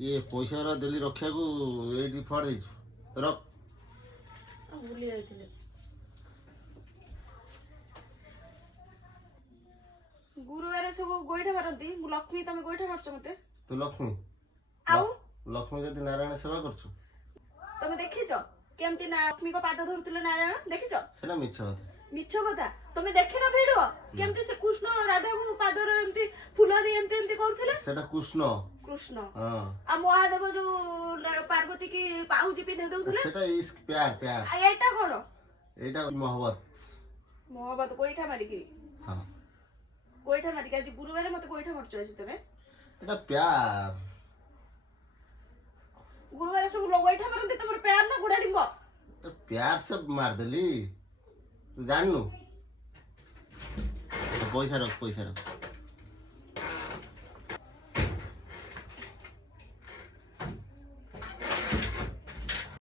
ये पैसा रा दिल्ली रखिया को एडी फाड़ देछु रख भूली जाइथिले गुरुवार सब गोइठा मारती मु लक्ष्मी तमे गोइठा मारछ मते तू लक्ष्मी आउ लक्ष्मी जदि नारायण सेवा करछु तमे देखिछ केमती ना लक्ष्मी को पाद धरतिले नारायण देखिछ सेना मिछ होते मिछ कथा तमे देखिन भिडियो केमती से कृष्ण राधा को पादर एमती फूल दे एमती एमती करथिले सेटा कृष्ण कृष्ण हां आ महादेव जो पार्वती की पाहुजी पिने दउथिले सेटा इश्क प्यार प्यार आ एटा कोन एटा मोहब्बत मोहब्बत गोइठा मारी की हां गोइठा मारी आज गुरुवार मते गोइठा मारछ आज तमे एटा प्यार गुरुवार सब लोग गोइठा मारते तमर प्यार ना गुडा डिंबो तो प्यार से मार देली तू जान नु पैसा रख